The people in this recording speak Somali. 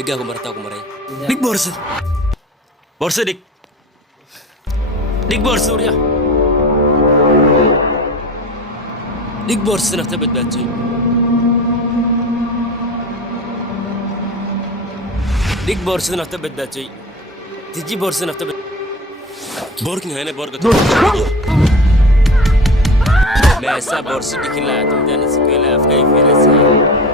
Higa aku marata aku maray. Dik borsa. Borsa dik. Dik borsa وريا. dik borsa نختبت باتشي. dik borsa نختبت باتشي. تجي borsa نختبت. بوركن هنا بوركن. ما سا borsa dikin la تمدان سكيلا أفكاي في رأسها.